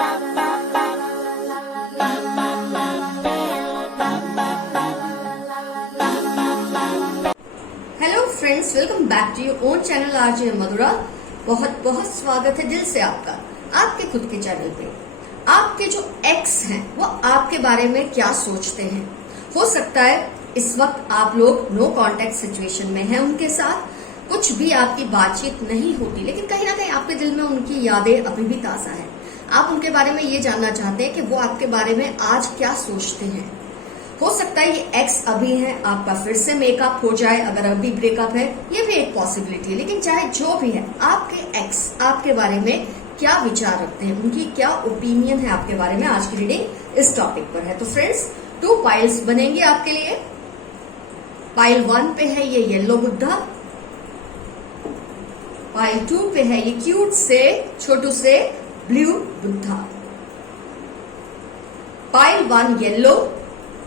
Hello friends, welcome back to your own channel RJ Madhura. बहुत बहुत स्वागत है दिल से आपका आपके खुद के चैनल पे। आपके जो एक्स हैं वो आपके बारे में क्या सोचते हैं? हो सकता है इस वक्त आप लोग नो कांटेक्ट सिचुएशन में हैं उनके साथ, कुछ भी आपकी बातचीत नहीं होती, लेकिन कहीं ना कहीं आपके दिल में उनकी यादें अभी भी ताजा है। आप उनके बारे में ये जानना चाहते हैं कि वो आपके बारे में आज क्या सोचते हैं। हो सकता है ये एक्स अभी है, आपका फिर से मेकअप हो जाए, अगर अभी ब्रेकअप है ये भी एक पॉसिबिलिटी है। लेकिन चाहे जो भी है, आपके एक्स आपके बारे में क्या विचार रखते हैं, उनकी क्या ओपिनियन है आपके बारे में, आज की रीडिंग इस टॉपिक पर है। तो फ्रेंड्स, 2 पाइल्स बनेंगे आपके लिए। पाइल 1 पे है ये येलो बुद्धा, पाइल 2 पे है ये क्यूट से छोटू से blue Buddha. Pile 1 yellow,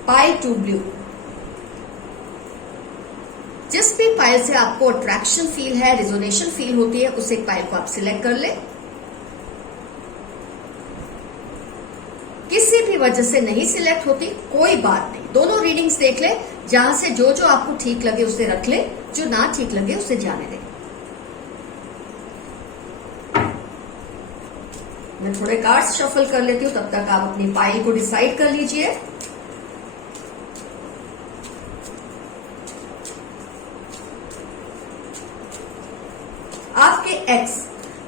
pile 2 blue. जिस भी पाइल से आपको अट्रैक्शन फील है, रिजोनेशन फील होती है, उस एक पाइल को आप सिलेक्ट कर ले। किसी भी वजह से नहीं सिलेक्ट होती कोई बात नहीं, दोनों रीडिंग्स देख ले, जहां से जो जो आपको ठीक लगे उसे रख ले, जो ना ठीक लगे उसे जाने दे। मैं थोड़े कार्ड्स शफल कर लेती हूं, तब तक आप अपनी पाइल को डिसाइड कर लीजिए। आपके एक्स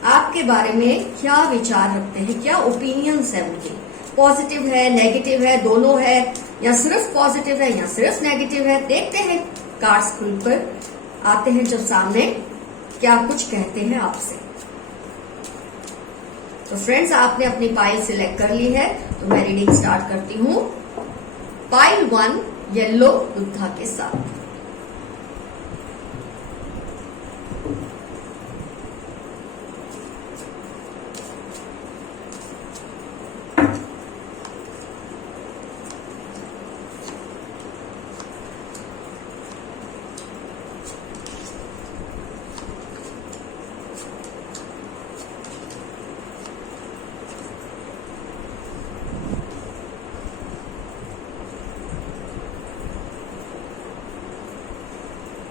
आपके बारे में क्या विचार रखते हैं, क्या ओपिनियंस है उनकी? पॉजिटिव है, नेगेटिव है, दोनों है, या सिर्फ पॉजिटिव है या सिर्फ नेगेटिव है? देखते हैं कार्ड्स खुलकर आते हैं जब सामने, क्या कुछ कहते हैं आपसे। तो फ्रेंड्स, आपने अपनी पाइल सिलेक्ट कर ली है, तो मैं रीडिंग स्टार्ट करती हूं। पाइल 1 येलो बुद्धा के साथ।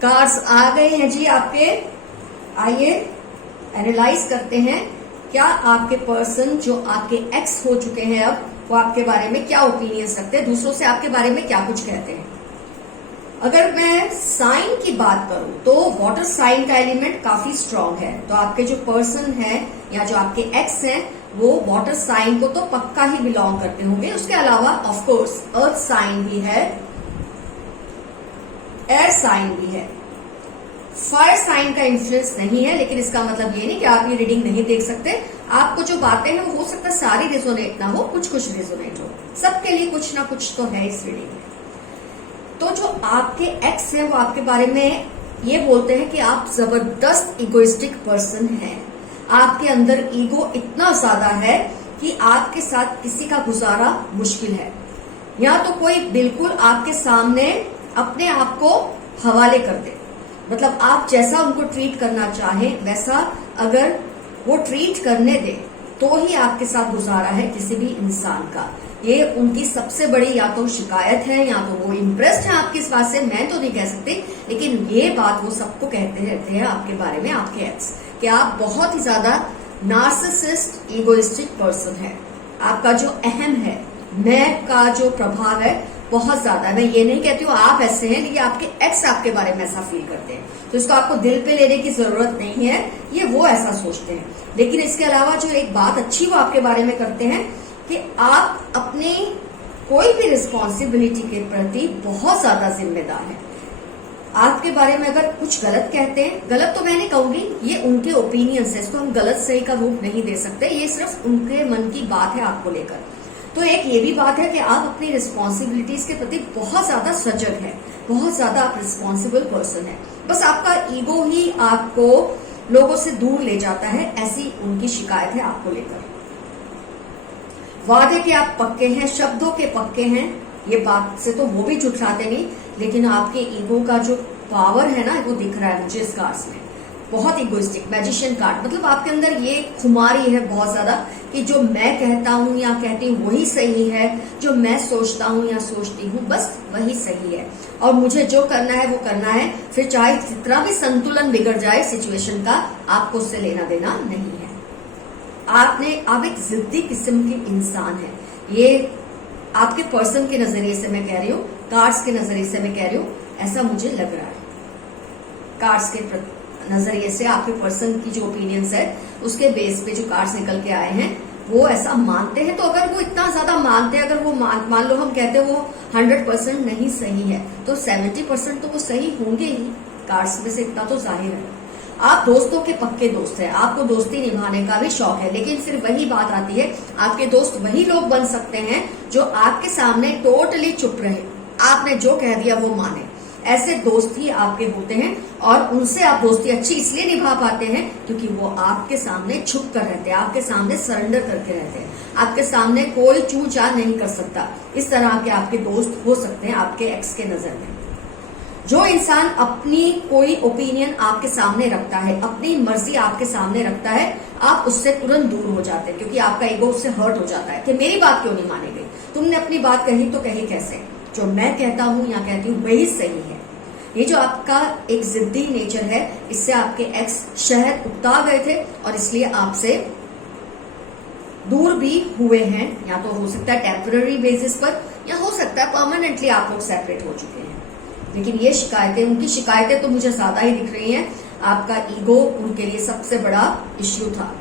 कार्ड्स आ गए हैं जी आपके। आइए एनालाइज करते हैं, क्या आपके पर्सन जो आपके एक्स हो चुके हैं अब, वो आपके बारे में क्या ओपिनियंस रखते हैं, दूसरों से आपके बारे में क्या कुछ कहते हैं। अगर मैं साइन की बात करूं तो वाटर साइन का एलिमेंट काफी स्ट्रांग है, तो आपके जो पर्सन है या जो आपके एक्स हैं वो वाटर साइन को तो पक्का ही बिलोंग करते होंगे। उसके अलावा ऑफ कोर्स अर्थ साइन भी है, एयर साइन भी है, फायर साइन का इन्फ्लुएंस नहीं है। लेकिन इसका मतलब ये नहीं कि आप ये रीडिंग नहीं देख सकते। आपको जो बातें हैं वो हो सकता है सारी रिजोनेट ना हो, कुछ कुछ रिजोनेट हो। सबके लिए कुछ ना कुछ तो है इस रीडिंग में। तो जो आपके एक्स है वो आपके बारे में ये बोलते हैं कि आप जबरदस्त इगोइस्टिक पर्सन हैं। आपके अंदर ईगो इतना ज्यादा है कि आपके साथ किसी का गुजारा मुश्किल है, या तो कोई बिल्कुल आपके सामने अपने आप को हवाले कर दे, मतलब आप जैसा उनको ट्रीट करना चाहें वैसा अगर वो ट्रीट करने दे तो ही आपके साथ गुजारा है किसी भी इंसान का। ये उनकी सबसे बड़ी या तो शिकायत है या तो वो इम्प्रेस्ड है आपकी इस बात से, मैं तो नहीं कह सकती, लेकिन ये बात वो सबको कहते रहते हैं आपके बारे में, आपके एक्स, कि आप बहुत ही ज्यादा नार्सिसिस्ट ईगोइस्टिक पर्सन है। आपका जो अहम है, मैं का जो प्रभाव है बहुत ज्यादा है। मैं ये नहीं कहती हूँ आप ऐसे हैं, लेकिन आपके एक्स आपके बारे में ऐसा फील करते हैं, तो इसको आपको दिल पे लेने की जरूरत नहीं है, ये वो ऐसा सोचते हैं। लेकिन इसके अलावा जो एक बात अच्छी वो आपके बारे में करते हैं कि आप अपनी कोई भी रिस्पॉन्सिबिलिटी के प्रति बहुत ज्यादा जिम्मेदार हैं। आपके बारे में अगर कुछ गलत कहते हैं, गलत तो मैं नहीं कहूंगी, ये उनके ओपिनियन है, इसको हम गलत सही का रूप नहीं दे सकते, ये सिर्फ उनके मन की बात है आपको लेकर। तो एक ये भी बात है कि आप अपनी रिस्पॉन्सिबिलिटीज के प्रति बहुत ज्यादा सजग है, बहुत ज्यादा आप रिस्पॉन्सिबल पर्सन है। बस आपका ईगो ही आपको लोगों से दूर ले जाता है, ऐसी उनकी शिकायत है आपको लेकर। वादे के आप पक्के हैं, शब्दों के पक्के हैं, ये बात से तो वो भी झुठलाते नहीं, लेकिन आपके ईगो का जो पावर है ना वो दिख रहा है मुझे इस कार्ड्स में। बहुत इगोइस्टिक, मैजिशियन कार्ड, मतलब आपके अंदर ये खुमारी है बहुत ज्यादा कि जो मैं कहता हूं या कहती हूँ वही सही है, जो मैं सोचता हूँ या सोचती हूँ बस वही सही है, और मुझे जो करना है वो करना है, फिर चाहे जितना भी संतुलन बिगड़ जाए सिचुएशन का, आपको उससे लेना देना नहीं है। आप एक जिद्दी किस्म के इंसान है। ये आपके पर्सन के नजरिए से मैं कह रही हूँ, कार्ड्स के नजरिए से मैं कह रही हूँ, ऐसा मुझे लग रहा है। कार्ड्स के नजरिए से आपके पर्सन की जो ओपिनियंस है उसके बेस पे जो कार्ड्स निकल के आए हैं वो ऐसा मानते हैं। तो अगर वो इतना ज्यादा मानते हैं, अगर वो मान लो हम कहते हैं वो 100% नहीं सही है, तो 70% तो वो सही होंगे ही। कार्ड्स में से इतना तो जाहिर है। आप दोस्तों के पक्के दोस्त हैं, आपको दोस्ती निभाने का भी शौक है, लेकिन फिर वही बात आती है, आपके दोस्त वही लोग बन सकते हैं जो आपके सामने टोटली चुप रहे, आपने जो कह दिया वो माने। ऐसे दोस्त ही आपके होते हैं, और उनसे आप दोस्ती अच्छी इसलिए निभा पाते हैं क्योंकि वो आपके सामने छुप कर रहते हैं, आपके सामने सरेंडर करके रहते हैं, आपके सामने कोई चू चा नहीं कर सकता। इस तरह के आपके दोस्त हो सकते हैं आपके एक्स के नजर में। जो इंसान अपनी कोई ओपिनियन आपके सामने रखता है, अपनी मर्जी आपके सामने रखता है, आप उससे तुरंत दूर हो जाते हैं, क्योंकि आपका ईगो उससे हर्ट हो जाता है कि मेरी बात क्यों नहीं मानी गई, तुमने अपनी बात कही तो कही कैसे, जो मैं कहता हूं या कहती हूं वही सही है। ये जो आपका एक जिद्दी नेचर है, इससे आपके एक्स शायद उकता गए थे और इसलिए आपसे दूर भी हुए हैं, या तो हो सकता है टेम्पररी बेसिस पर, या हो सकता है परमानेंटली आप लोग सेपरेट हो चुके हैं। लेकिन ये शिकायतें, उनकी शिकायतें तो मुझे ज्यादा ही दिख रही हैं। आपका ईगो उनके लिए सबसे बड़ा इश्यू था।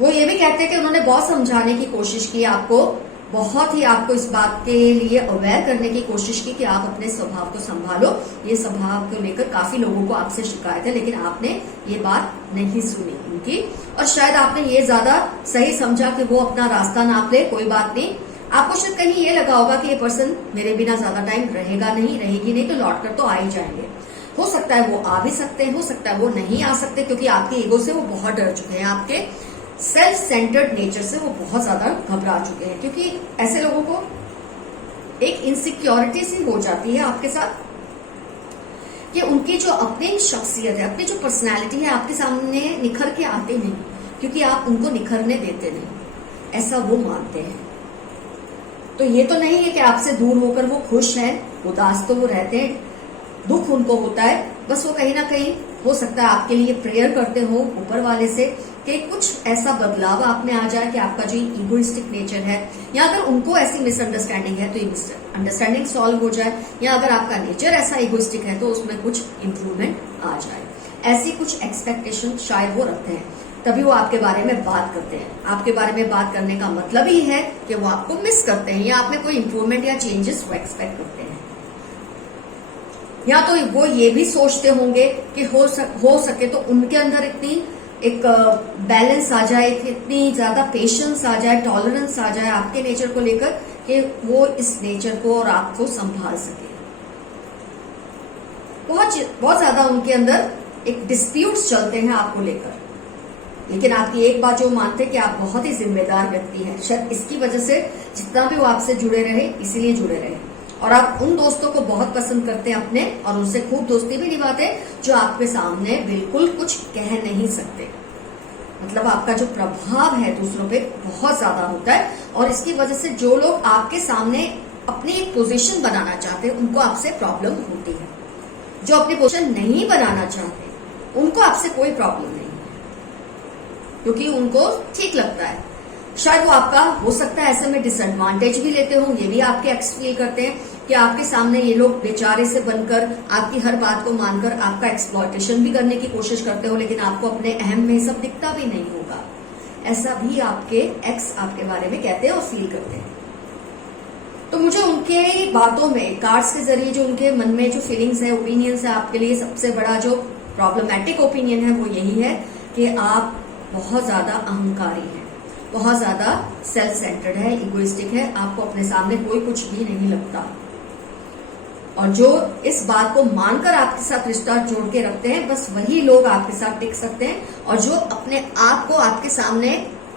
वो ये भी कहते हैं कि उन्होंने बहुत समझाने की कोशिश की आपको, बहुत ही आपको इस बात के लिए अवेयर करने की कोशिश की कि आप अपने स्वभाव को संभालो। ये स्वभाव को लेकर काफी लोगों को आपसे शिकायत है, लेकिन आपने ये बात नहीं सुनी उनकी, और शायद आपने ये ज्यादा सही समझा कि वो अपना रास्ता नाप ले, कोई बात नहीं। आपको शायद कहीं ये लगा होगा कि ये पर्सन मेरे बिना ज्यादा टाइम रहेगा नहीं, रहेगी नहीं, तो लौट कर तो आ ही जाएंगे। हो सकता है वो आ भी सकते हैं, हो सकता है वो नहीं आ सकते, क्योंकि आपके ईगो से वो बहुत डर चुके हैं, आपके सेल्फ सेंटर्ड नेचर से वो बहुत ज्यादा घबरा चुके हैं, क्योंकि ऐसे लोगों को एक इनसिक्योरिटी सी हो जाती है आपके साथ कि उनकी जो अपनी शख्सियत है, अपनी जो पर्सनैलिटी है, आपके सामने निखर के आते नहीं, क्योंकि आप उनको निखरने देते नहीं, ऐसा वो मानते हैं। तो ये तो नहीं है कि आपसे दूर होकर वो खुश हैं, उदास तो वो रहते हैं, दुख उनको होता है, बस वो कहीं ना कहीं हो सकता है आपके लिए प्रेयर करते हो ऊपर वाले से कि कुछ ऐसा बदलाव आप में आ जाए कि आपका जो ईगोइस्टिक नेचर है, या अगर उनको ऐसी मिसअंडरस्टैंडिंग है तो ये अंडरस्टैंडिंग सॉल्व हो जाए, या अगर आपका नेचर ऐसा ईगोइस्टिक है तो उसमें कुछ इम्प्रूवमेंट आ जाए। ऐसी कुछ एक्सपेक्टेशन शायद वो रखते हैं, तभी वो आपके बारे में बात करते हैं। आपके बारे में बात करने का मतलब ही है कि वो आपको मिस करते हैं, या आप में कोई इंप्रूवमेंट या चेंजेस वो एक्सपेक्ट करते हैं, या तो वो ये भी सोचते होंगे कि हो सके तो उनके अंदर इतनी एक बैलेंस आ जाए, इतनी ज्यादा पेशेंस आ जाए, टॉलरेंस आ जाए आपके नेचर को लेकर कि वो इस नेचर को और आपको संभाल सके। बहुत ज्यादा उनके अंदर एक डिस्प्यूट्स चलते हैं आपको लेकर, लेकिन आपकी एक बात जो मानते हैं कि आप बहुत ही जिम्मेदार व्यक्ति हैं, शायद इसकी वजह से जितना भी वो आपसे जुड़े रहे इसीलिए जुड़े रहे, और आप उन दोस्तों को बहुत पसंद करते हैं अपने, और उनसे खूब दोस्ती भी निभाते हैं जो आपके सामने बिल्कुल कुछ कह नहीं सकते। मतलब आपका जो प्रभाव है दूसरों पे बहुत ज्यादा होता है, और इसकी वजह से जो लोग आपके सामने अपनी एक पोजीशन बनाना चाहते हैं उनको आपसे प्रॉब्लम होती है, जो अपनी पोजीशन नहीं बनाना चाहते उनको आपसे कोई प्रॉब्लम नहीं है, क्योंकि उनको ठीक लगता है। शायद वो आपका हो सकता है ऐसे में डिसएडवांटेज भी लेते हो, ये भी आपके एक्स फील करते हैं कि आपके सामने ये लोग बेचारे से बनकर आपकी हर बात को मानकर आपका एक्सप्लॉयटेशन भी करने की कोशिश करते हो, लेकिन आपको अपने अहम में सब दिखता भी नहीं होगा। ऐसा भी आपके एक्स आपके बारे में कहते हैं और फील करते हैं। तो मुझे उनके बातों में, कार्ड्स के जरिए जो उनके मन में जो फीलिंग्स है, ओपिनियंस है आपके लिए, सबसे बड़ा जो प्रॉब्लमेटिक ओपिनियन है वो यही है कि आप बहुत ज्यादा अहंकारी हैं, बहुत ज्यादा सेल्फ सेंटर्ड है, इगोइस्टिक है, आपको अपने सामने कोई कुछ भी नहीं लगता, और जो इस बात को मानकर आपके साथ रिश्ता जोड़ के रखते हैं बस वही लोग आपके साथ टिक सकते हैं, और जो अपने आप को आपके सामने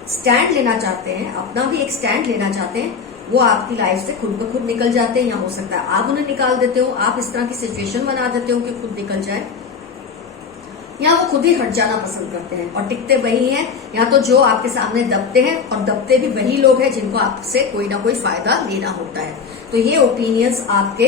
स्टैंड लेना चाहते हैं, अपना भी एक स्टैंड लेना चाहते हैं, वो आपकी लाइफ से खुद ब खुद निकल जाते हैं, या हो सकता है आप उन्हें निकाल देते हो, आप इस तरह की सिचुएशन बना देते हो कि खुद निकल जाए, या वो खुद ही हट जाना पसंद करते हैं। और टिकते वही हैं, या तो जो आपके सामने दबते हैं, और दबते भी वही लोग हैं जिनको आपसे कोई ना कोई फायदा लेना होता है। तो ये ओपिनियंस आपके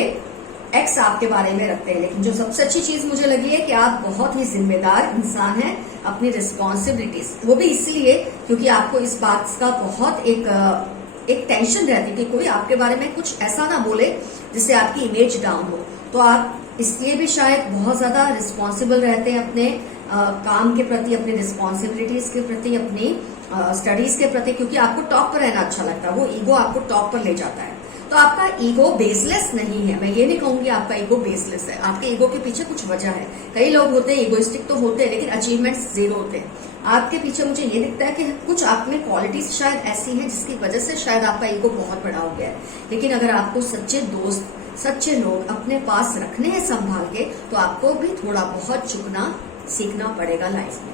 एक्स आपके बारे में रखते हैं। लेकिन जो सबसे अच्छी चीज मुझे लगी है कि आप बहुत ही जिम्मेदार इंसान हैं, अपनी रिस्पॉन्सिबिलिटीज, वो भी इसलिए क्योंकि आपको इस बात का बहुत एक टेंशन रहती है कि कोई आपके बारे में कुछ ऐसा ना बोले जिससे आपकी इमेज डाउन हो। तो आप इसलिए भी शायद बहुत ज्यादा रिस्पॉन्सिबल रहते हैं अपने काम के प्रति, अपनी रिस्पॉन्सिबिलिटीज के प्रति, अपनी स्टडीज के प्रति, क्योंकि आपको टॉप पर रहना अच्छा लगता है। वो ईगो आपको टॉप पर ले जाता है। तो आपका ईगो बेसलेस नहीं है, मैं ये नहीं कहूंगी आपका ईगो बेसलेस है। आपके ईगो के पीछे कुछ वजह है। कई लोग होते हैं ईगोइस्टिक तो होते हैं, लेकिन अचीवमेंट्स जीरो होते हैं। आपके पीछे मुझे ये दिखता है कि कुछ आप में क्वालिटीज शायद ऐसी हैं जिसकी वजह से शायद आपका ईगो बहुत बड़ा हो गया है। लेकिन अगर आपको सच्चे दोस्त, सच्चे लोग अपने पास रखने हैं संभाल के, तो आपको भी थोड़ा बहुत झुकना सीखना पड़ेगा लाइफ में।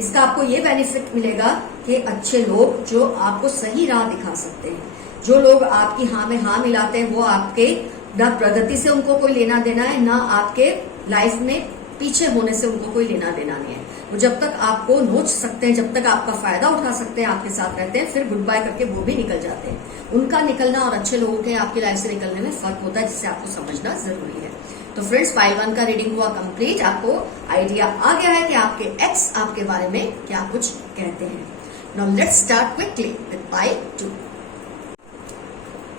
इसका आपको ये बेनिफिट मिलेगा कि अच्छे लोग जो आपको सही राह दिखा सकते हैं, जो लोग आपकी हाँ में हाँ मिलाते हैं, वो आपके ना प्रगति से उनको कोई लेना देना है, ना आपके लाइफ में पीछे होने से उनको कोई लेना देना नहीं है। वो जब तक आपको नोच सकते हैं, जब तक आपका फायदा उठा सकते हैं, आपके साथ रहते हैं, फिर गुड बाय करके वो भी निकल जाते हैं। उनका निकलना और अच्छे लोगों के आपकी लाइफ से निकलने में फर्क होता है, जिससे आपको समझना जरूरी है। तो फ्रेंड्स, पाइल 1 का रीडिंग हुआ कंप्लीट। आपको आइडिया आ गया है कि आपके एक्स आपके बारे में क्या कुछ कहते हैं। Now let's start quickly with pile 2।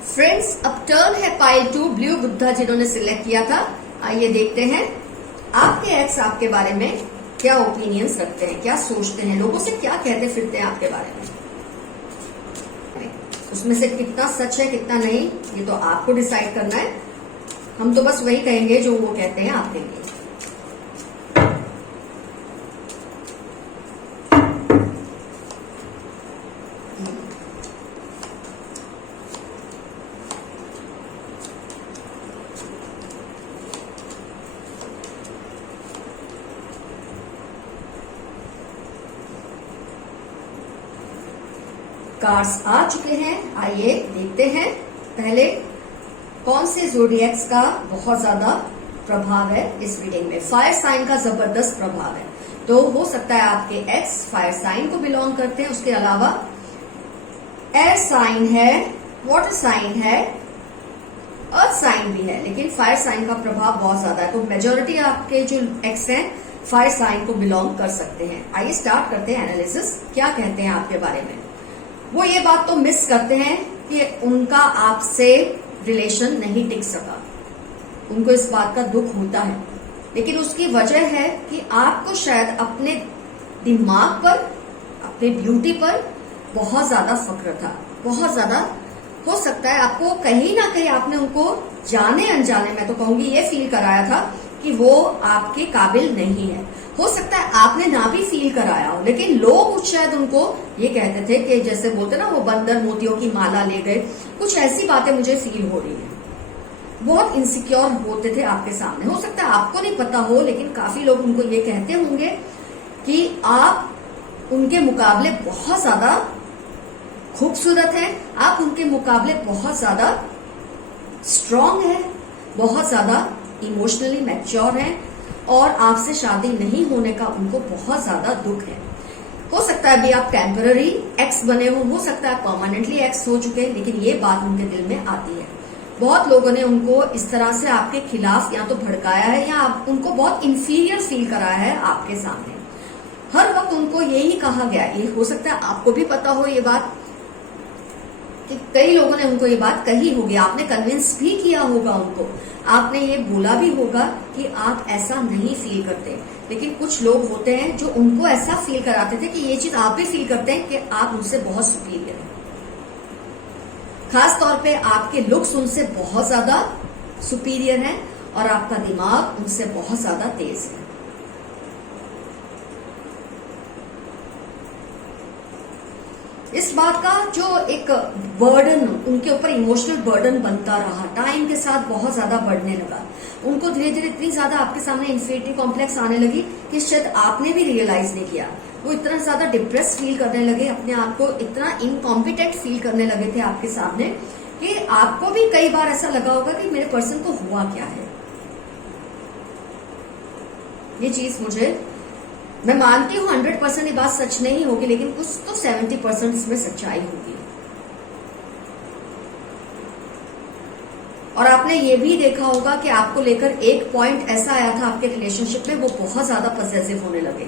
Friends, अब टर्न है पाइल 2, ब्लू बुद्धा जिन्होंने सिलेक्ट किया था। आइए देखते हैं आपके एक्स आपके बारे में क्या ओपिनियंस रखते हैं, क्या सोचते हैं, लोगों से क्या कहते फिरते हैं आपके बारे में। उसमें से कितना सच है कितना नहीं, ये तो आपको डिसाइड करना है। हम तो बस वही कहेंगे जो वो कहते हैं आपके लिए। कार्ड्स आ चुके हैं, आइए देखते हैं पहले कौन से ज़ोडिएक्स का बहुत ज्यादा प्रभाव है इस रीडिंग में। फायर साइन का जबरदस्त प्रभाव है, तो हो सकता है आपके एक्स फायर साइन को बिलोंग करते हैं। उसके अलावा एयर साइन है, वाटर साइन है, अर्थ साइन भी है, लेकिन फायर साइन का प्रभाव बहुत ज्यादा है। तो मेजोरिटी आपके जो एक्स हैं फायर साइन को बिलोंग कर सकते हैं। आइए स्टार्ट करते हैं एनालिसिस। क्या कहते हैं आपके बारे में। वो ये बात तो मिस करते हैं कि उनका आपसे रिलेशन नहीं टिक सका, उनको इस बात का दुख होता है, लेकिन उसकी वजह है कि आपको शायद अपने दिमाग पर, अपने ब्यूटी पर बहुत ज्यादा फक्र था। बहुत ज्यादा हो सकता है आपको कहीं ना कहीं आपने उनको जाने अनजाने, मैं तो कहूंगी ये फील कराया था कि वो आपके काबिल नहीं है। हो सकता है आपने ना भी फील कराया हो, लेकिन लोग शायद उनको ये कहते थे कि जैसे बोलते ना, वो बंदर मोतियों की माला ले गए, कुछ ऐसी बातें मुझे फील हो रही है। बहुत इनसिक्योर होते थे आपके सामने। हो सकता है आपको नहीं पता हो, लेकिन काफी लोग उनको ये कहते होंगे कि आप उनके मुकाबले बहुत ज्यादा खूबसूरत हैं, आप उनके मुकाबले बहुत ज्यादा स्ट्रांग हैं, बहुत ज्यादा इमोशनली मैच्योर हैं, और आपसे शादी नहीं होने का उनको बहुत ज्यादा दुख है। हो सकता है अभी आप टेम्पररी एक्स बने हो सकता है परमानेंटली एक्स हो चुके हैं, लेकिन ये बात उनके दिल में आती है। बहुत लोगों ने उनको इस तरह से आपके खिलाफ या तो भड़काया है, या उनको बहुत इंफीरियर फील कराया है आपके सामने। हर वक्त उनको यही कहा गया, ये हो सकता है आपको भी पता हो ये बात, कि कई लोगों ने उनको ये बात कही होगी, आपने कन्विंस भी किया होगा उनको, आपने ये बोला भी होगा कि आप ऐसा नहीं फील करते। लेकिन कुछ लोग होते हैं जो उनको ऐसा फील कराते थे कि ये चीज आप भी फील करते हैं कि आप उनसे बहुत सुपीरियर हैं। खास तौर पे आपके लुक्स उनसे बहुत ज्यादा सुपीरियर हैं, और आपका दिमाग उनसे बहुत ज्यादा तेज है। इस बात का जो एक बर्डन उनके ऊपर इमोशनल बर्डन बनता रहा, टाइम के साथ बहुत ज्यादा बढ़ने लगा। उनको धीरे धीरे इतनी ज्यादा आपके सामने इन्फीरियरिटी कॉम्प्लेक्स आने लगी कि शायद आपने भी रियलाइज नहीं किया। वो इतना ज्यादा डिप्रेस फील करने लगे, अपने आप को इतना इनकॉम्पिटेंट फील करने लगे थे आपके सामने कि आपको भी कई बार ऐसा लगा होगा कि मेरे पर्सन को हुआ क्या है। ये चीज मैं मानती हूँ 100% ये बात सच नहीं होगी, लेकिन कुछ तो 70% इसमें सच्चाई होगी। और आपने ये भी देखा होगा कि आपको लेकर एक पॉइंट ऐसा आया था आपके रिलेशनशिप में, वो बहुत ज्यादा पॉसेसिव होने लगे।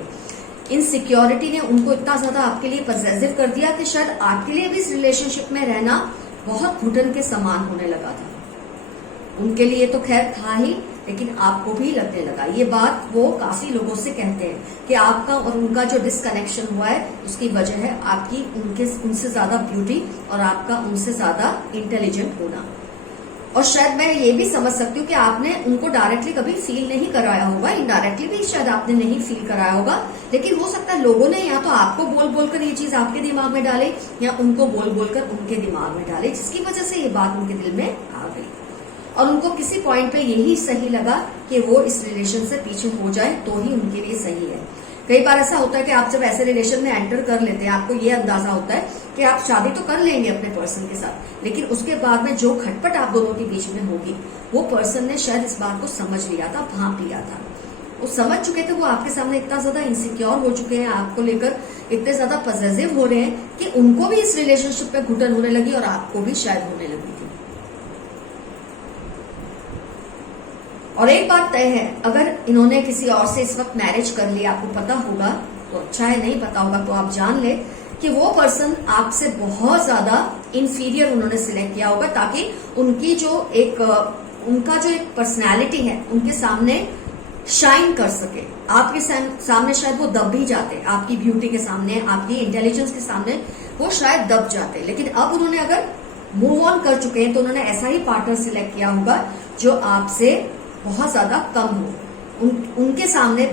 इनसिक्योरिटी ने उनको इतना ज्यादा आपके लिए पॉसेसिव कर दिया कि शायद आपके लिए भी इस रिलेशनशिप में रहना बहुत घुटन के समान होने लगा था। उनके लिए तो खैर था ही, लेकिन आपको भी लगने लगा। ये बात वो काफी लोगों से कहते हैं कि आपका और उनका जो डिसकनेक्शन हुआ है उसकी वजह है आपकी उनसे ज्यादा ब्यूटी और आपका उनसे ज्यादा इंटेलिजेंट होना। और शायद मैं ये भी समझ सकती हूँ कि आपने उनको डायरेक्टली कभी फील नहीं कराया होगा, इनडायरेक्टली भी शायद आपने नहीं फील कराया होगा, लेकिन हो सकता है लोगों ने या तो आपको बोल बोलकर ये चीज आपके दिमाग में डाले या उनको बोल बोलकर उनके दिमाग में डाले, जिसकी वजह से ये बात उनके दिल में आ गई। और उनको किसी पॉइंट पे यही सही लगा कि वो इस रिलेशन से पीछे हो जाए तो ही उनके लिए सही है। कई बार ऐसा होता है कि आप जब ऐसे रिलेशन में एंटर कर लेते हैं, आपको ये अंदाजा होता है कि आप शादी तो कर लेंगे अपने पर्सन के साथ, लेकिन उसके बाद में जो खटपट आप दोनों के बीच में होगी, वो पर्सन ने शायद इस बात को समझ लिया था, भांप लिया था। वो समझ चुके थे, वो आपके सामने इतना ज्यादा इनसिक्योर हो चुके हैं, आपको लेकर इतने ज्यादा पॉसेसिव हो रहे हैं कि उनको भी इस रिलेशनशिप में घुटन होने लगी और आपको भी शायद होने लगी थी। और एक बात तय है, अगर इन्होंने किसी और से इस वक्त मैरिज कर लिया, आपको पता होगा तो अच्छा है, नहीं पता होगा तो आप जान ले कि वो पर्सन आपसे बहुत ज्यादा इंफीरियर उन्होंने सिलेक्ट किया होगा, ताकि उनकी जो उनका जो एक पर्सनैलिटी है उनके सामने शाइन कर सके। आपके सामने शायद वो दब भी जाते, आपकी ब्यूटी के सामने, आपकी इंटेलिजेंस के सामने वो शायद दब जाते, लेकिन अब उन्होंने अगर मूव ऑन कर चुके हैं तो उन्होंने ऐसा ही पार्टनर सिलेक्ट किया होगा जो आपसे बहुत ज्यादा कम हो, उनके सामने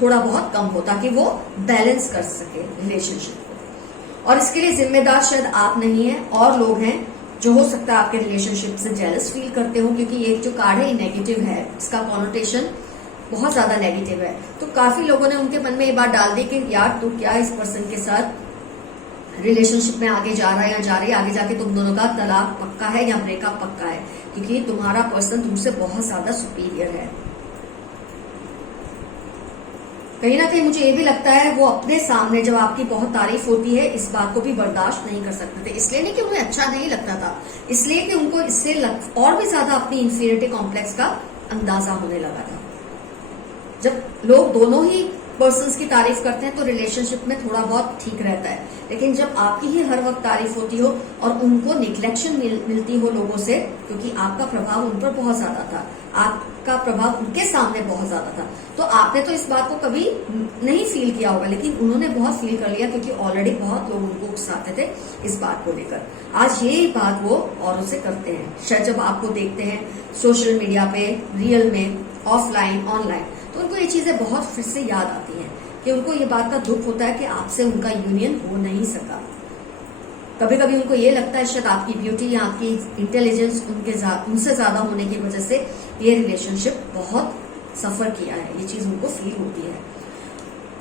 थोड़ा बहुत कम हो, ताकि वो बैलेंस कर सके रिलेशनशिप को। और इसके लिए जिम्मेदार शायद आप नहीं है, और लोग हैं जो हो सकता है आपके रिलेशनशिप से जेलस फील करते हो, क्योंकि ये जो कार्ड है ये नेगेटिव है, इसका कॉनोटेशन बहुत ज्यादा नेगेटिव है। तो काफी लोगों ने उनके मन में ये बात डाल दी कि यार तू क्या इस पर्सन के साथ रिलेशनशिप में आगे जा रहा है या जा रही है, आगे जाके तुम दोनों का तलाक पक्का है या ब्रेकअप पक्का है, क्योंकि तुम्हारा पर्सन तुमसे बहुत ज्यादा सुपीरियर है। कहीं ना कहीं मुझे ये भी लगता है वो अपने सामने जब आपकी बहुत तारीफ होती है इस बात को भी बर्दाश्त नहीं कर सकते थे। इसलिए नहीं कि उन्हें अच्छा नहीं लगता था, इसलिए कि उनको इससे और भी ज्यादा अपनी इंफीरियरिटी कॉम्प्लेक्स का अंदाजा होने लगा था। जब लोग दोनों ही पर्सन्स की तारीफ करते हैं तो रिलेशनशिप में थोड़ा बहुत ठीक रहता है, लेकिन जब आपकी ही हर वक्त तारीफ होती हो और उनको निग्लेक्शन मिलती हो लोगों से, क्योंकि आपका प्रभाव उन पर बहुत ज्यादा था, आपका प्रभाव उनके सामने बहुत ज्यादा था, तो आपने तो इस बात को कभी नहीं फील किया होगा, लेकिन उन्होंने बहुत फील कर लिया, क्योंकि ऑलरेडी बहुत लोग उनको उकसाते थे इस बात को लेकर। आज ये बात वो औरों से करते हैं। शायद जब आपको देखते हैं सोशल मीडिया पे, रियल में, ऑफलाइन, ऑनलाइन, तो उनको ये चीजें बहुत फिर से याद आती हैं कि उनको ये बात का दुख होता है कि आपसे उनका यूनियन हो नहीं सका। कभी कभी उनको ये लगता है शायद आपकी ब्यूटी या आपकी इंटेलिजेंस उनसे ज्यादा होने की वजह से ये रिलेशनशिप बहुत सफर किया है, ये चीज उनको फील होती है।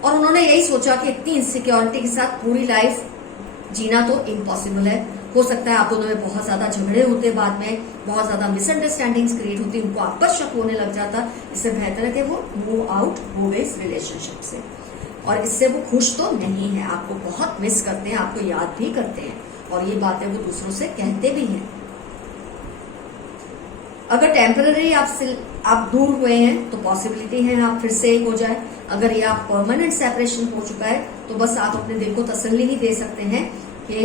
और उन्होंने यही सोचा कि इतनी इनसिक्योरिटी के साथ पूरी लाइफ जीना तो इम्पॉसिबल है। हो सकता है आप दोनों में बहुत ज्यादा झगड़े होते, बाद में बहुत ज्यादा मिसअंडरस्टैंडिंग्स क्रिएट होती, उनको आप पर शक होने लग जाता। इससे बेहतर है कि वो मूव आउट हो गए इस रिलेशनशिप से। और इससे वो खुश तो नहीं है, आपको बहुत मिस करते हैं, आपको याद भी करते हैं, और ये बातें वो दूसरों से कहते भी हैं। अगर टेम्पररी आप दूर हुए हैं तो पॉसिबिलिटी है आप फिर से एक हो जाए। अगर ये आप परमानेंट सेपरेशन हो चुका है तो बस आप अपने दिल को तसल्ली ही दे सकते हैं कि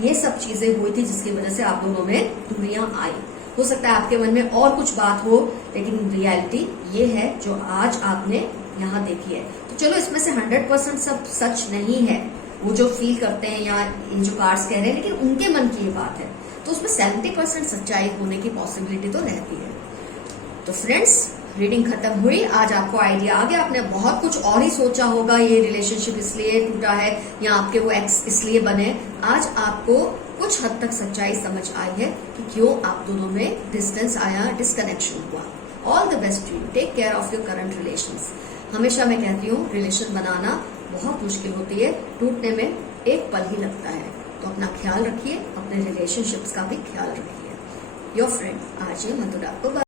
ये सब चीजें हुई थी जिसकी वजह से आप दोनों में दूरियां आई। हो सकता है आपके मन में और कुछ बात हो, लेकिन रियलिटी ये है जो आज आपने यहाँ देखी है। तो चलो इसमें से 100% सब सच नहीं है, वो जो फील करते हैं या इन जो कार्ड्स कह रहे हैं, लेकिन उनके मन की ये बात है, तो उसमें 70% सच्चाई होने की पॉसिबिलिटी तो रहती है। तो फ्रेंड्स, रीडिंग खत्म हुई। आज आपको आइडिया आ गया, आपने बहुत कुछ और ही सोचा होगा, ये रिलेशनशिप इसलिए टूटा है या आपके वो एक्स इसलिए बने। आज आपको कुछ हद तक सच्चाई समझ आई है कि क्यों आप दोनों में डिस्टेंस आया, डिस्कनेक्शन हुआ। All the best to you, take care of your current relations. हमेशा मैं कहती हूँ रिलेशन बनाना बहुत मुश्किल होती है, टूटने में एक पल ही लगता है। तो अपना ख्याल रखिए, अपने रिलेशनशिप्स का भी ख्याल रखिए। Your friend RJ Mathura.